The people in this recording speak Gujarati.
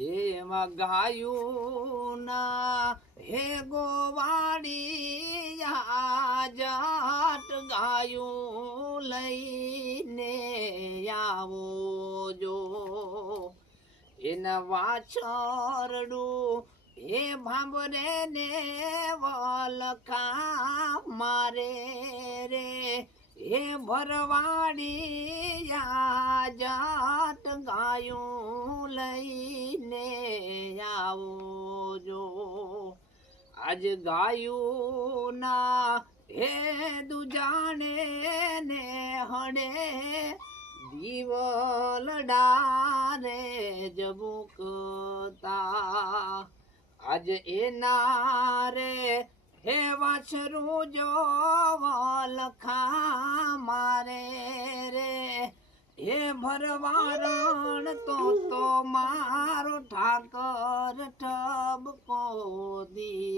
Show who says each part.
Speaker 1: એમાં ગાયું ના હે ગોવાળિયા જાટ ગાયું લઈને આવો જો. એના વાછરડું એ ભાંભરે ને વલખા મારે રે. એ ભરવાડિયા જાટ ગાયું લઈને આવો જો. આજ ગાયું ના હે દુજાણે ને હડે દિવલડારે જબુકતા આજ એના રે હે વાછરું જો લખા મારે રે. હે ભરવારણ, તો તો મારો ઠાકર ઠબકો જો